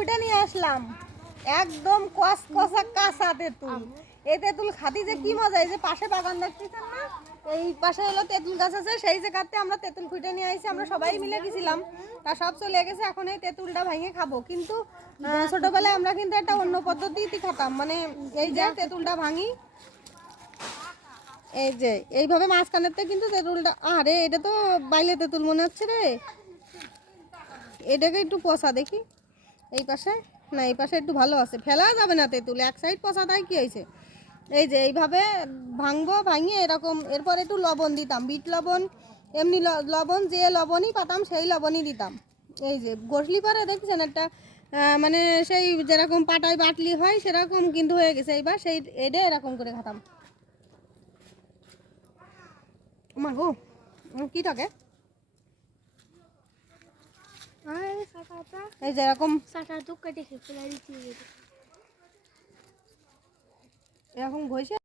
খুঁটে নিয়ে আসলাম, একদম কসকসা কাঁচা তেঁতুল। এই তেঁতুল খাতি যে কি মজা। এই যে পাশে বাগান দেখতেছেন না, এই পাশে হলো তেঁতুল গাছ আছে, সেই জায়গাতে আমরা তেঁতুল খুঁটে নিয়ে আইছি। আমরা সবাই মিলে গেছিলাম, তা সব চলে গেছে। এখন এই তেঁতুলটা ভেঙে খাবো। কিন্তু ছোটবেলায় আমরা কিন্তু একটা অন্য পদ্ধতিতে খেতাম, মানে এই যে তেঁতুলটা ভাঙি, এই যে এইভাবে মাঝখানেতে কিন্তু তেঁতুলটা, আরে এটা তো বাইলে তেঁতুল মনে হচ্ছে রে। এটাকে একটু পচা দেখি, এই পাশে না, এই পাশে একটু ভালো আছে, ফেলা যাবে না তেঁতুল, এক সাইড পচা, তাই কি হয়েছে। এই যে এইভাবে ভাঙবো, ভাঙিয়ে এরকম, এরপর একটু লবণ দিতাম, বিট লবণ, এমনি লবণ, যে লবণই পাতাম সেই লবণই দিতাম। এই যে গসলি পরে দেখছেন একটা মানে সেই যেরকম পাটায় বাটলি হয় সেরকম কিন্তু হয়ে গেছে। এইবার সেই এটা এরকম করে খেতাম। মা গো, কি থাকে এই যে এরকম এরকম ঘষে